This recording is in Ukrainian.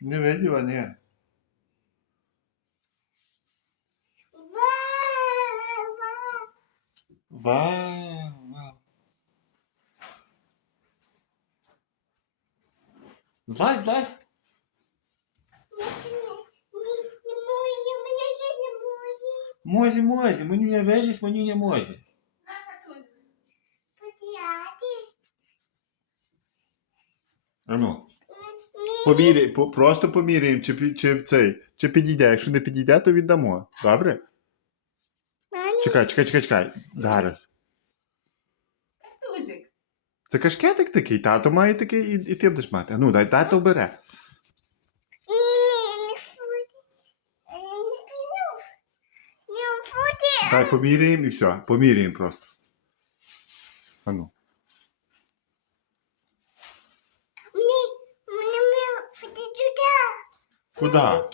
Не виділа, ні. Вау. Злазь, злазь. Мозі, мозі, манюня виліз, манюня мозі. На катуль. А ну, поміряй, по, просто поміряємо, чи, пі- чи цей, чи підійде. Якщо не підійде, то віддамо. Добре? Чекай, чекай, чекай, чекай. Зараз. Катузик. Це кашкетик такий, тато має такий, і, і ти будеш мати. Ну, дай тато бере. Дай поміряємо і все. Поміряємо просто. А Куда?